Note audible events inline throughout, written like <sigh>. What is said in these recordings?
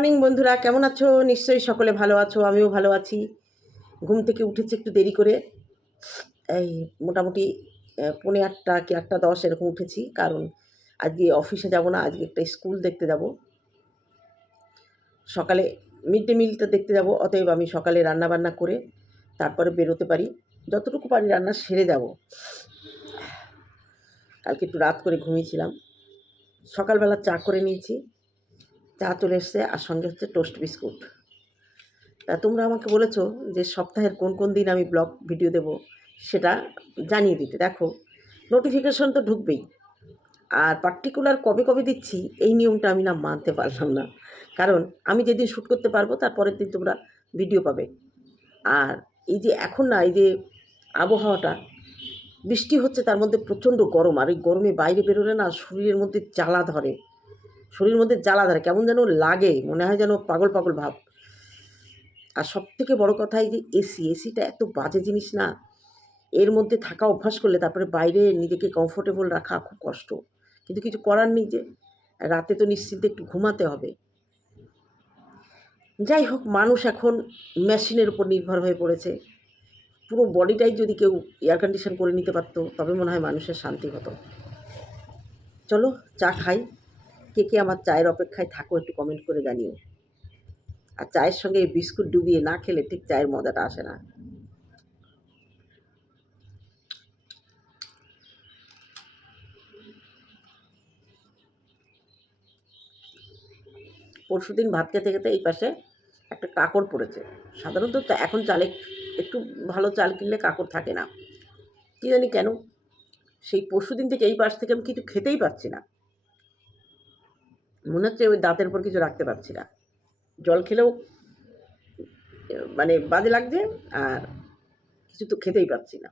Morning বন্ধুরা কেমন আছো? নিশ্চয়ই সকলে ভালো আছো আমিও ভালো আছি। ঘুম থেকে উঠেছি একটু দেরি করে। এই মোটামুটি আহ, পৌনে আটটা কি আটটা দশ এরকম উঠেছি কারণ আজকে অফিসে যাব না আজকে একটা স্কুল দেখতে যাব। সকালে মিড ডে মিলটা দেখতে যাব অতএব আমি সকালে রান্না বান্না করে তারপরে বেরোতে পারি। যতটুকু পারি রান্না সেরে যাব। কালকে একটু রাত করে ঘুমিয়েছিলাম। সকালবেলা চা করে নিয়েছি। চা চলে এসছে আর সঙ্গে হচ্ছে টোস্ট বিস্কুট। তা তোমরা আমাকে বলেছ যে সপ্তাহের কোন কোন দিন আমি ব্লগ ভিডিও দেব, সেটা জানিয়ে দিতে। দেখো নোটিফিকেশন তো ঢুকবেই। আর পার্টিকুলার কবে কবে দিচ্ছি, এই নিয়মটা আমি না মানতে পারলাম না। কারণ আমি যেদিন শ্যুট করতে পারব তারপরের দিন তোমরা ভিডিও পাবে। আর এই যে এখন না, এই যে আবহাওয়াটা, বৃষ্টি হচ্ছে তার মধ্যে প্রচণ্ড গরম। আর এই গরমে বাইরে বেরোলে না শরীরের মধ্যে জ্বালা ধরে। শরীরের মধ্যে জ্বালা ধরে, কেমন যেন লাগে, মনে হয় যেন পাগল পাগল ভাব। আর সব থেকে বড় কথা এই যে এসি এসিটা এত বাজে জিনিস না। এর মধ্যে থাকা অভ্যাস করলে তারপরে বাইরে নিজেকে কমফোর্টেবল রাখা খুব কষ্ট। কিন্তু কিছু করার নেই যে, রাতে তো নিশ্চিন্তে একটু ঘুমাতে হবে। যাই হোক, মানুষ এখন মেশিনের উপর নির্ভর হয়ে পড়েছে। পুরো বডিটাই যদি কেউ এয়ার কন্ডিশন করে নিতে পারতো, তবে মনে হয় মানুষের শান্তি হতো। চলো, চা খাই। কে কে আমার চায়ের অপেক্ষায় থাকো একটু কমেন্ট করে জানিও। আর চায়ের সঙ্গে বিস্কুট ডুবিয়ে না খেলে ঠিক চায়ের মজাটা আসে না। পরশু দিন ভাত খেতে খেতে এই পাশে একটা কাকড় পড়েছে। সাধারণত এখন চালে একটু ভালো চাল কিনলে কাকড় থাকে না। কী জানি কেন? সেই পরশু দিন থেকে এই পাশ থেকে আমি কিছু খেতেই পারছি না। মনে হচ্ছে ওই দাঁতের উপর কিছু রাখতে পারছি না। জল খেলেও মানে বাজে লাগছে আর কিছু তো খেতেই পারছি না।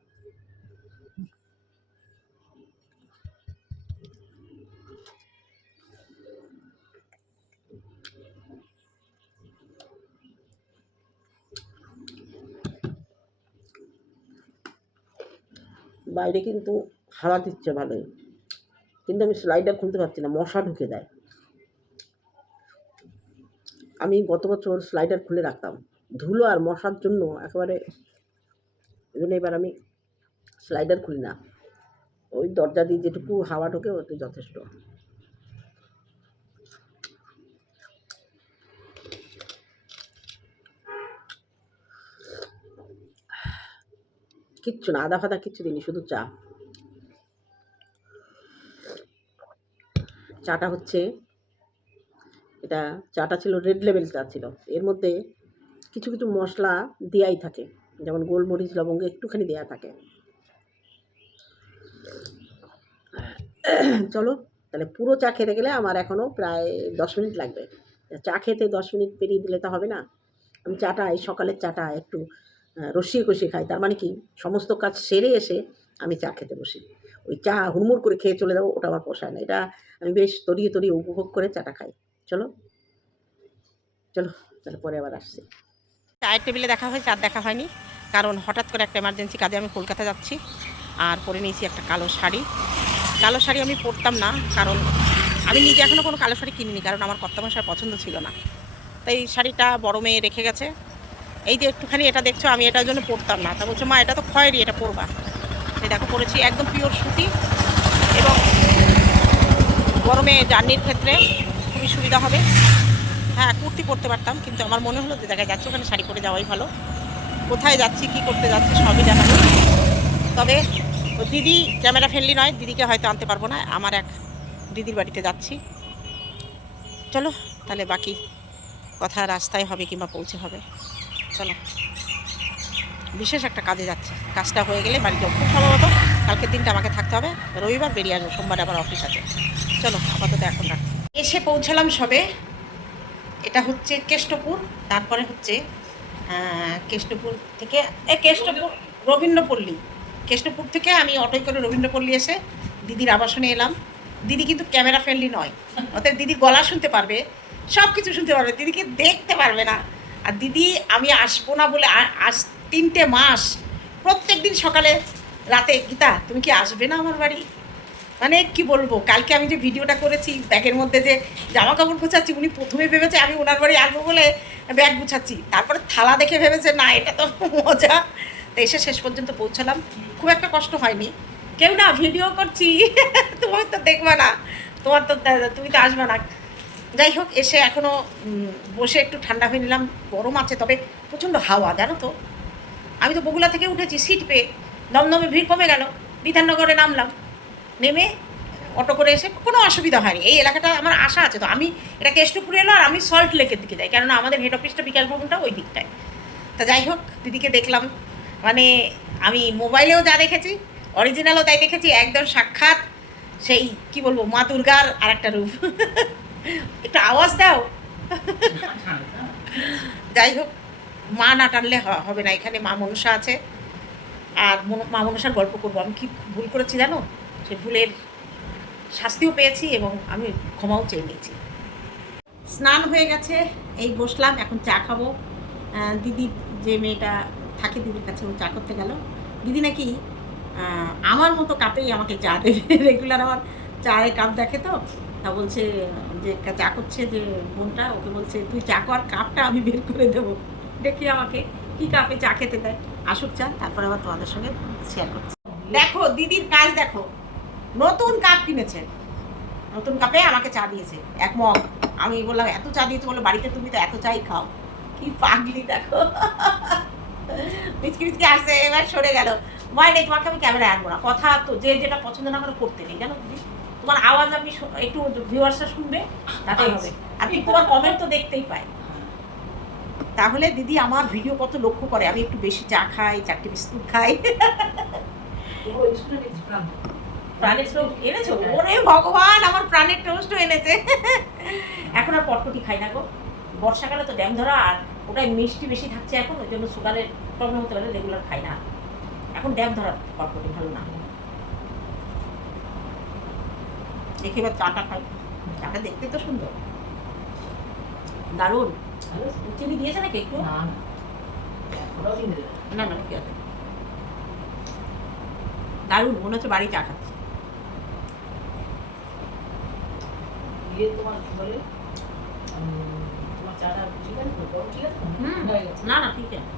বাইরে কিন্তু হাওয়া দিচ্ছে ভালোই। কিন্তু আমি স্লাইডার খুলতে পারছি না, মশা ঢুকে দেয় আমি গত বছর স্লাইডার খুলে রাখতাম। ধুলো আর মশার জন্য একেবারে এই জন্য এবার আমি স্লাইডার খুলি না। ওই দরজা দিয়ে যেটুকু হাওয়া ঢোকে ওতে যথেষ্ট। কিচ্ছু না আদা ফাদা কিচ্ছু দিইনি, শুধু চা। চাটা হচ্ছে এটা চাটা ছিল রেড লেভেল চা ছিল। এর মধ্যে কিছু কিছু মশলা দেয়াই থাকে। যেমন গোলমরিচ, লবঙ্গ একটুখানি দেয়া থাকে। চলো, তাহলে পুরো চা খেতে গেলে আমার এখনও প্রায় দশ মিনিট লাগবে। চা খেতে দশ মিনিট পেরিয়ে দিলে তো হবে না। আমি চাটা, এই সকালের চাটা একটু রসিয়ে কষিয়ে খাই। তার মানে কি, সমস্ত কাজ সেরে এসে আমি চা খেতে বসি। ওই চা হুড়মুড় করে খেয়ে চলে যাব, ওটা আমার পোষায় না। এটা আমি বেশ তরিয়ে তরিয়ে উপভোগ করে চাটা খাই। চলো। চলো, তাহলে পরে আবার আসছি। চায়ের টেবিলে দেখা হয়েছে, আর দেখা হয়নি। কারণ হঠাৎ করে একটা এমার্জেন্সি কাজে আমি কলকাতা যাচ্ছি, আর পরে নিয়েছি একটা কালো শাড়ি। কালো শাড়ি আমি পরতাম না, কারণ আমি নিজে এখনও কোনো কালো শাড়ি কিনিনি, কারণ আমার কর্তামশার পছন্দ ছিল না। তাই শাড়িটা বড় মেয়ে রেখে গেছে। এই যে একটুখানি এটা দেখছ, আমি এটার জন্য পরতাম না। তা বলছো, মা, এটা তো খয়েরি এটা পরবা। এই দেখো, পরেছি একদম পিওর সুতি। এবং গরমে জার্নির ক্ষেত্রে সুবিধা হবে। হ্যাঁ কুর্তি পরতে পারতাম, কিন্তু আমার মনে হলো যে জায়গায় যাচ্ছি ওখানে শাড়ি পরে যাওয়াই ভালো। কোথায় যাচ্ছি, কি করতে যাচ্ছি, সবই জানাব তবে দিদি ক্যামেরা ফ্রেন্ডলি নয়, দিদিকে হয়তো আনতে পারব না, আমার এক দিদির বাড়িতে যাচ্ছি। চলো, তাহলে বাকি কথা রাস্তায় হবে কিংবা পৌঁছে হবে। চলো। বিশেষ একটা কাজে যাচ্ছি। কাজটা হয়ে গেলে বাড়ি যাব খুব সম্ভবত, কালকের দিনটা আমাকে থাকতে হবে। রবিবার বেরিয়ে আসব, সোমবার আবার অফিস আছে। চলো, আপাতত এখন রাখছি। এসে পৌঁছালাম সবে। এটা হচ্ছে কেষ্টপুর, তারপরে হচ্ছে কেষ্টপুর থেকে, এ, কেষ্টপুর, রবীন্দ্রপল্লী। কেষ্টপুর থেকে আমি অটোয় করে রবীন্দ্রপল্লী এসে দিদির আবাসনে এলাম। দিদি কিন্তু ক্যামেরা ফ্রেন্ডলি নয়। অতএব দিদির গলা শুনতে পারবে সব কিছু শুনতে পারবে, দিদিকে দেখতে পারবে না। আর দিদি, আমি আসব না বলে আ- আজ তিনটে মাস প্রত্যেক দিন সকালে, রাতে, গীতা, তুমি কি আসবে না আমার বাড়ি? মানে কি বলব, কালকে আমি যে ভিডিওটা করেছি, ব্যাগের মধ্যে যে জামা কাপড় গুছাচ্ছি, উনি প্রথমে ভেবেছে আমি ওনার বাড়ি আসব বলে ব্যাগ গুছাচ্ছি। তারপরে থালা দেখে ভেবেছে, না, এটা তো মজা। তো এসে শেষ পর্যন্ত পৌঁছালাম। খুব একটা কষ্ট হয়নি। কেউ না, ভিডিও করছি। তোমার তো দেখবে না। তোমার তো, তুমি তো আসবে না। যাই হোক, এসে এখনও বসে একটু ঠান্ডা হয়ে নিলাম। গরম আছে, তবে প্রচণ্ড হাওয়া, জানো তো। আমি তো বগুলা থেকে উঠেছি, সিট পেয়ে। দমদমে ভিড় কমে গেল। বিধাননগরে নামলাম। নেমে অটো করে এসে কোনো অসুবিধা হয়নি। এই এলাকাটা আমার আশা আছে তো। আমি এটা কেষ্টপুরে এলো আর আমি সল্ট লেকের দিকে যাই, কেননা আমাদের হেড অফিসটা বিকাশ ভবনটা ওই দিকটায়। তা যাই হোক, দিদিকে দেখলাম। মানে আমি মোবাইলেও যা দেখেছি অরিজিনালও তাই দেখেছি, একদম সাক্ষাৎ সেই, কি বলব, মা দুর্গার আর একটা রূপ। একটু আওয়াজ দাও। যাই হোক, মা না টানলে হবে না। এখানে মা মনসা আছে। আর মা মনসার গল্প করব। আমি কি ভুল করেছি জানো? সে ভুলের শাস্তিও পেয়েছি এবং আমি ক্ষমাও চেয়ে নিয়েছি। স্নান হয়ে গেছে, এই বসলাম, এখন চা খাব। দিদি, যে মেয়েটা থাকে দিদির কাছে, ও চা করতে গেল। দিদি নাকি আমার মতো কাপেই আমাকে চা দেবে। <laughs> রেগুলার আমার চায়ের কাপ দেখে তো। তা বলছে, যে চা করছে যে বোনটা, ওকে বলছে, তুই চা কর, কাপটা আমি বের করে দেবো। দেখি আমাকে কি কাপে চা খেতে দেয়। আসুক চা, তারপরে আবার তোমাদের সঙ্গে শেয়ার করছি। দেখো, দিদির কাজ দেখো। নতুন কাপ কিনেছে। নতুন কাপে আমাকে চা দিয়েছে। এক মগ। আমি বললাম এত চা দিয়েছে? বলে বাড়িতে তুমি তো এত চাই খাও। কি পাগলি দেখো। মিচকি মিচকি আসছে এবার সরে গেল। ভয় নেই তোমাকে আমি ক্যামেরায় আনব না। কথা তো যে যেটা পছন্দ না করে করতে নেই। জানো দিদি তোমার আওয়াজ আমি একটু ভিউয়ার্সরা শুনবে তাতেই হবে। আর তোমার কমেন্ট তো দেখতেই পাই তাহলে দিদি আমার ভিডিও কত লক্ষ্য করে? আমি একটু বেশি চা খাই চারটে বিস্কুট খাই। প্রাণের টোস্ট এনেছো? ওরে ভগবান আমার প্রাণের টোস্টও এনেছে। এখন আর পটপটি খাই না গো। বর্ষাকালে তো ড্যাম ধরা আর ওটাই মিষ্টি বেশি থাকছে এখন ওই জন্য সুগারের প্রবলেম হতে পারে রেগুলার খাই না। এখন ড্যাম ধরা পটপটি ভালো না। দেখি এবার চাটা খাই। চাটা দেখতে তো সুন্দর। দারুণ। চিনি দিয়েছে নাকি একটু? না না ঠিক আছে। দারুণ মনে হচ্ছে বাড়ি চা খাচ্ছে। না না ঠিক আছে।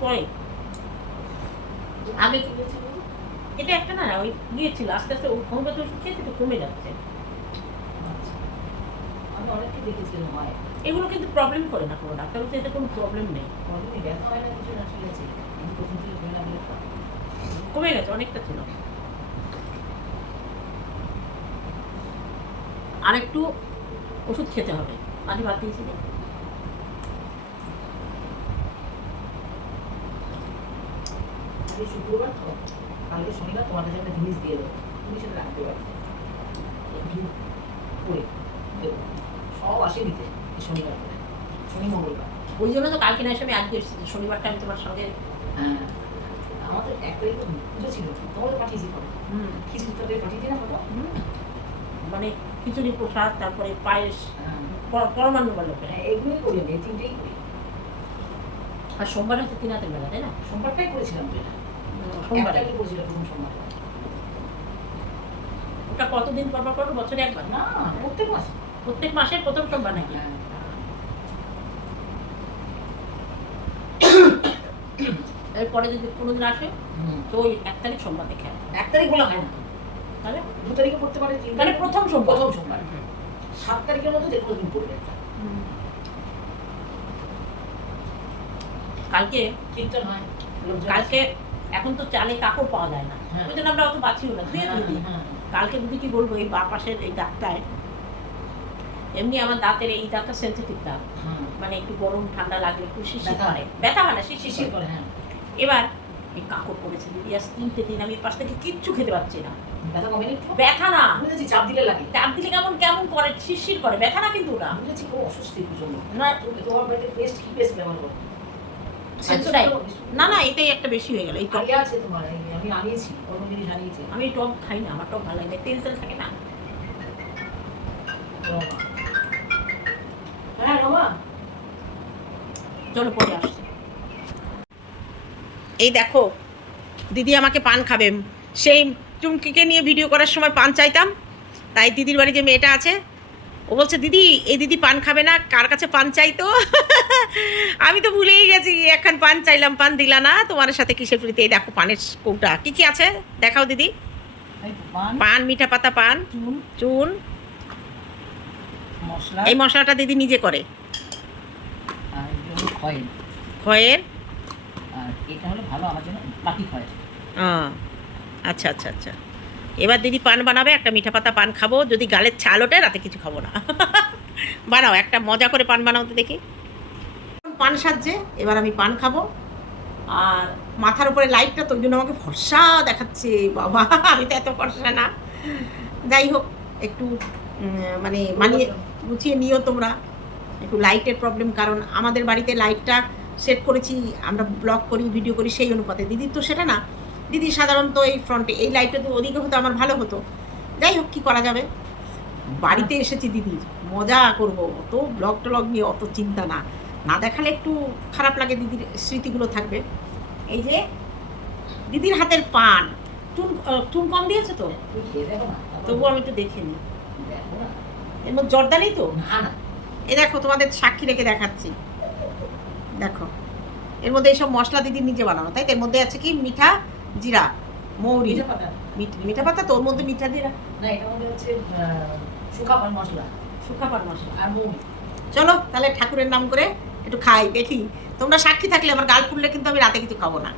পরে। আগে এটা একটা না ওই ইয়ে আস্তে আস্তে হোমিওপ্যাথি ওষুধ খেয়েছে তো কমে যাচ্ছে। আমি অনেককে দেখেছিলাম মায়ের। এগুলো কিন্তু প্রবলেম করে না কোনো ডাক্তার বলছে এতে কোনো প্রবলেম নেই। ব্যথা হয় না কিছু না ঠিক আছে। কমে গেছে অনেকটা ছিল। আর একটু ওষুধ খেতে হবে। মাঝে ভাত দিয়েছি শুক্রবার তো কালকে শনিবার তোমাদের জন্য জিনিস দিয়ে দেবো। তুমি সেটা রাখতে পারো। একটু করে দেবো। সব আসে দিতে শনিবার করে। শনি মঙ্গলবার। ওই জন্য তো কালকে না এসে আমি আজকে শনিবারটা আমি তোমার সঙ্গে হ্যাঁ আমাদের এক তারিখ পুজো ছিল। তোমাদের পাঠিয়েছি হুম, খিচুড়ি তরকারি পাঠিয়ে দিই না ফটো হুম, মানে খিচুড়ি প্রসাদ তারপরে পায়েস হ্যাঁ। পরমান্ন বলো হ্যাঁ, এগুলোই করি আমি এই তিনটেই করি। আর সোমবার হচ্ছে তিন হাতের বেলা তাই না? সোমবারটাই করেছিলাম করেছিলাম প্রথম সোমবার। ওটা কতদিন পর পর করো? বছরে একবার? না প্রত্যেক মাসে। প্রত্যেক মাসের প্রথম সোমবার নাকি? হ্যাঁ <coughs> এরপরে যদি কোনোদিন আসে তো ওই এক তারিখ সোমবার দেখে। এক তারিখ বলা হয় না। তাহলে দু তারিখে পড়তে পারে মানে প্রথম সোমবার। প্রথম সোমবার। সাত তারিখের মধ্যে যে কোনো দিন পড়বে কালকে কীর্তন হয় কালকে এখন তো চালে কাপড় পাওয়া যায় না। হ্যাঁ। ওই জন্য আমরা অত না ধুয়ে হ্যাঁ, হ্যাঁ, কালকে কি বলব এই বা পাশের এই দাঁতটায়। এমনি আমার দাঁতের এই দাঁতটা সেন্সিটিভ দাঁত। মানে একটু গরম ঠান্ডা লাগলে একটু শিশির করে। ব্যথা হয় না শিশির শিশির করে। হ্যাঁ। এবার এই কাপড় পড়েছে দিদি আজ তিনটে দিন আমি এর পাশ থেকে কিচ্ছু খেতে পারছি না। ব্যথা কমে একটু ব্যথা না। বুঝেছি চাপ দিলে লাগে। চাপ দিলে কেমন কেমন করে? শিরশির করে। ব্যথা না কিন্তু না বুঝেছি খুব অস্বস্তি প্রচণ্ড না। তুমি তোমার বাড়িতে পেস্ট কি পেস্ট ব্যবহার করো? না না এটাই একটা বেশি হয়ে গেল এই টক। আছে তোমার আমি আনিয়েছি অন্য জিনিস আনিয়েছি। আমি টক খাই না আমার টক ভালো লাগে তেল তেল থাকে না। হ্যাঁ রমা। চলো পরে আসছে। এই দেখো দিদি আমাকে পান খাবে। সেই চুমকিকে নিয়ে ভিডিও করার সময় পান চাইতাম। তাই দিদির বাড়ি যে মেয়েটা আছে ও বলছে দিদি এই দিদি পান খাবে না কার কাছে পান চাইতো <laughs> আমি তো ভুলেই গেছি এখন পান চাইলাম পান দিলা না তোমার সাথে কিসের প্রীতি? এই দেখো পানের কৌটা কী কী আছে? দেখাও দিদি। পান মিঠা পাতা পান চুন এই মশলাটা দিদি নিজে করে। খয়ের। আর এটা হলো ভালো আমার জন্য বাকি খয়েল আহ, আচ্ছা আচ্ছা আচ্ছা। এবার দিদি পান বানাবে, একটা মিঠা পাতা পান খাব, যদি গালের ছাল ওঠে, রাতে কিছু খাব না। <laughs> বানাও, একটা মজা করে পান বানাও তো দেখি। পান সাজছে, এবার আমি পান খাব। আর মাথার উপরে লাইটটা, তোর জন্য আমাকে ফর্সা দেখাচ্ছে, বাবা, আমি তো এত ফর্সা না। যাই হোক, একটু মানে মানিয়ে, গুছিয়ে নিও তোমরা। একটু লাইটের প্রবলেম, কারণ আমাদের বাড়িতে লাইটটা সেট করেছি, আমরা ব্লগ করি, ভিডিও করি, সেই অনুপাতে। দিদির তো সেটা না দিদি সাধারণত এই ফ্রন্টে এই লাইটটা তো ওদিকে হতো আমার ভালো হতো। যাই হোক কী করা যাবে? বাড়িতে এসেছি দিদির মজা করব অত ব্লগ টলগ নিয়ে অত চিন্তা না। না দেখালে একটু খারাপ লাগে দিদির স্মৃতিগুলো থাকবে। এই যে দিদির হাতের পান। চুন চুন কম দিয়েছে তো? তবুও আমি একটু দেখে নিই। দেখো না এর মধ্যে জর্দা তো? না দেখো তোমাদের সাক্ষী রেখে দেখাচ্ছি। দেখো এর মধ্যে এইসব মশলা দিদি নিজে বানানো তাই তো? এর মধ্যে আছে কি? মিঠা জিরা মৌরি। মিঠা পাতা। মিঠ- মিঠা পাতা তো মধ্যে মিঠা জিরা না এটার মধ্যে হচ্ছে শুকা পান মশলা। শুকা পান মশলা। আর মৌরি। চলো তাহলে ঠাকুরের নাম করে একটু খাই দেখি। তোমরা সাক্ষী থাকলে আমার গাল ফুললে কিন্তু আমি রাতে কিছু খাব না।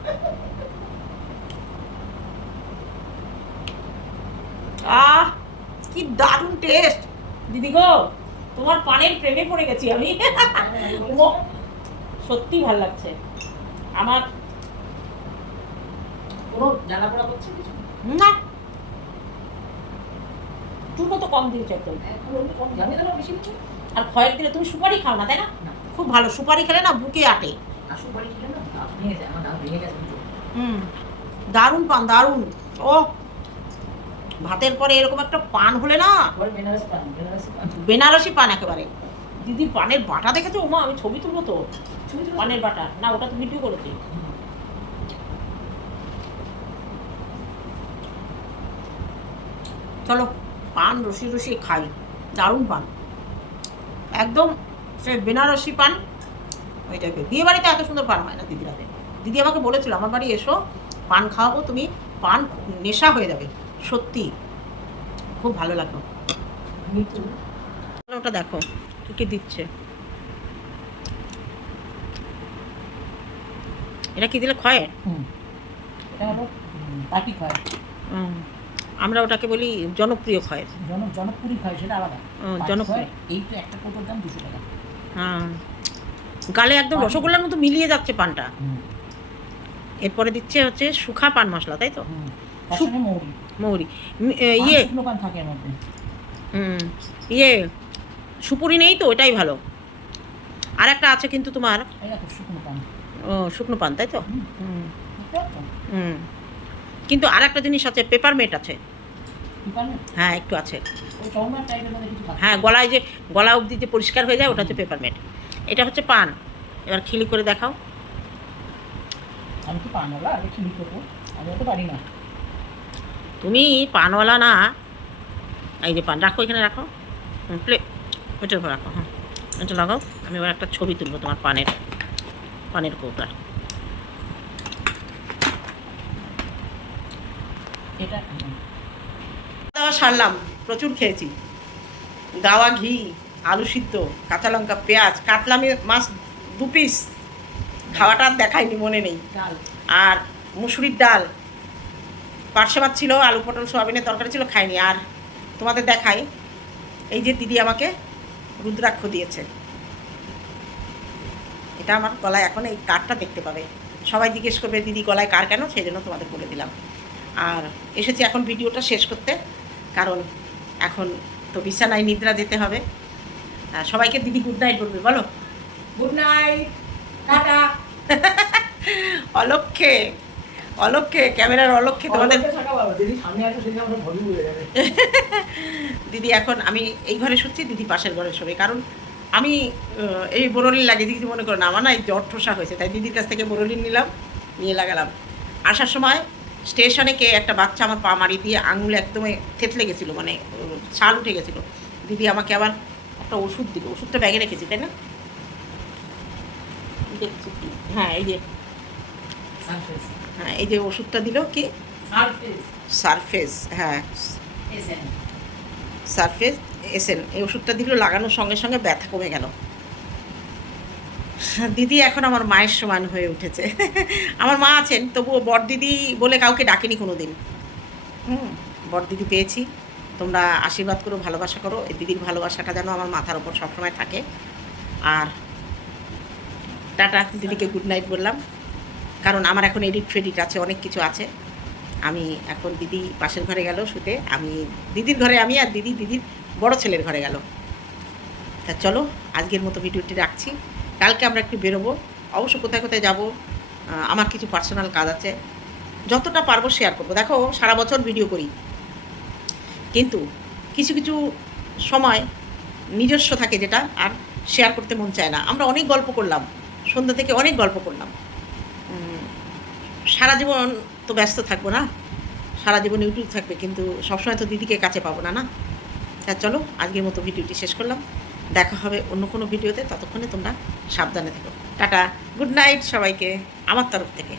আহ কি দারুণ টেস্ট দিদি গো তোমার পানের প্রেমে পড়ে গেছি আমি। সত্যি ভালো লাগছে। আমার কোনো করছে কিছু? না। তো কম দিয়েছ একদম। কম জানি না বেশি কিছু আর খয়ের দিলে তুমি সুপারি খাও না তাই না? খুব ভালো সুপারি খেলে না বুকে আটে। সুপারি খেলে না ভেঙে যায় আমার দাঁত ভেঙে গেছে হুম দারুণ পান দারুণ। ও ভাতের পরে এরকম একটা পান হলে না বেনারস পান একেবারে। দিদি পানের বাটা দেখেছ? ওমা আমি ছবি তুলবো তো। পানের বাটা। না ওটা তো ভিডিও করেছি। চলো পান রসি রসি খাই দারুণ পান। একদম সে বেনারসি পান ওই টাইপের বিয়ে বাড়িতে এত সুন্দর পান হয় না দিদিরাতে দিদি আমাকে বলেছিল আমার বাড়ি এসো পান খাওয়াবো তুমি পান নেশা হয়ে যাবে সত্যি। খুব ভালো লাগল। ওটা দেখো কি কি দিচ্ছে। এটা কি দিলে হুম। এটা হলো উম, বাকি খয়েল আমরা ওটাকে বলি জনপ্রিয় ক্ষয়ের জন জনপুরি খয়েল সেটা আলাদা। হুম, বাকি জনপুরি। খয়েল, এই তো একটা কোটোর দাম দুশো টাকা। হ্যাঁ। গালে একদম। রসগোল্লার মতো মিলিয়ে যাচ্ছে পানটা। এরপরে দিচ্ছে হচ্ছে শুখা পান মশলা তাই তো? মৌরি। ইয়ে হুম, ইয়ে সুপুরি নেই তো ওটাই ভালো। আর একটা আছে কিন্তু তোমার। শুকনো পান। ও, শুকনো পান তাই তো? হুম। কিন্তু আর একটা জিনিস আছে পেপারমেট আছে। হ্যাঁ একটু আছে। হ্যাঁ গলায় যে গলা অবধি যে পরিষ্কার হয়ে যায় ওটা হচ্ছে পেপারমেট এটা হচ্ছে পান। এবার খিলি করে দেখাও। আমি কি পানওয়ালা? আগে খিলি করব। আমি তো পারি না। তুমি পানওয়ালা না এই যে পান রাখো এখানে রাখো। প্লেট ওইটার উপর রাখো হ্যাঁ এটা লাগাও। আমি এবার একটা ছবি তুলবো তোমার পানের পানের কৌটার এটা দাওয়া সারলাম প্রচুর খেয়েছি। গাওয়া ঘি আলু সিদ্ধ কাঁচা লঙ্কা পেঁয়াজ কাতলা মে- মাছ দু পিস খাওয়াটা দেখায়নি মনে নেই। ডাল। আর মুসুরির ডাল। পার্শে ভাত ছিল আলু পটল সোয়াবিনের তরকারি ছিল খাইনি। আর তোমাদের দেখাই এই যে দিদি আমাকে রুদ্রাক্ষ দিয়েছে। এটা আমার গলায় এখন এই কার্ডটা দেখতে পাবে। সবাই জিজ্ঞেস করবে দিদি গলায় কার কেন? সেই জন্য তোমাদের বলে দিলাম। আর এসেছি এখন ভিডিওটা শেষ করতে। কারণ এখন তো বিছানায় নিদ্রা যেতে হবে। সবাইকে দিদি গুড নাইট বলবে বলো। Good night tata. <laughs> অলক্ষে অলক্ষে ক্যামেরার অলক্ষে তোমাদের <laughs> দিদি এখন আমি এই ঘরে শুচ্ছি দিদি পাশের ঘরে শোবে কারণ আমি এই বোরলিন লাগিয়ে দিদি মনে করো না আমার না এই জ্বর ঠোসা হয়েছে তাই দিদির কাছ থেকে বোরলিন নিলাম নিয়ে লাগালাম। আসার সময় স্টেশনে কে একটা বাচ্চা আমার পা মারি দিয়ে আঙুল একদমই থেতলে গেছিল মানে ছাল উঠে গেছিল। দিদি আমাকে আবার একটা ওষুধ দিল ওষুধটা ব্যাগে রেখেছি তাই না? দেখছি কি। হ্যাঁ এই যে। হ্যাঁ এই যে ওষুধটা দিল কি? সারফেস। হ্যাঁ। সারফেস এসেন এই ওষুধটা দিল লাগানোর সঙ্গে সঙ্গে ব্যথা কমে গেল। দিদি এখন আমার মায়ের সমান হয়ে উঠেছে। আমার মা আছেন, তবুও বড় দিদি বলে কাউকে ডাকিনি কোনো দিন হুম বড় দিদি পেয়েছি। তোমরা আশীর্বাদ করো, ভালোবাসা করো। এই দিদির ভালোবাসাটা যেন আমার মাথার ওপর সবসময় থাকে। আর টাটা, দিদিকে গুড নাইট বললাম। কারণ আমার এখন এডিট ফেডিট আছে, অনেক কিছু আছে। আমি এখন দিদি পাশের ঘরে গেল শুতে, আমি দিদির ঘরে আমি আর দিদি, দিদির বড় ছেলের ঘরে গেল। তা চলো, আজকের মতো ভিডিওটি রাখছি। কালকে আমরা একটু বেরোবো। অবশ্য কোথায় কোথায় যাব আমার কিছু পার্সোনাল কাজ আছে। যতটা পারব শেয়ার করব। দেখো, সারা বছর ভিডিও করি। কিন্তু কিছু কিছু সময় নিজস্ব থাকে যেটা, আর শেয়ার করতে মন চায় না। আমরা অনেক গল্প করলাম। সন্ধ্যা থেকে অনেক গল্প করলাম। সারা জীবন তো ব্যস্ত থাকব না। সারা জীবন ইউটিউব থাকবে, কিন্তু সবসময় তো দিদিকে কাছে পাবো না না? তা চলো, আজকের মতো ভিডিওটি শেষ করলাম। দেখা হবে অন্য কোনো ভিডিওতে, ততক্ষণে তোমরা সাবধানে থেকো। টাটা, গুড নাইট সবাইকে, আমার তরফ থেকে।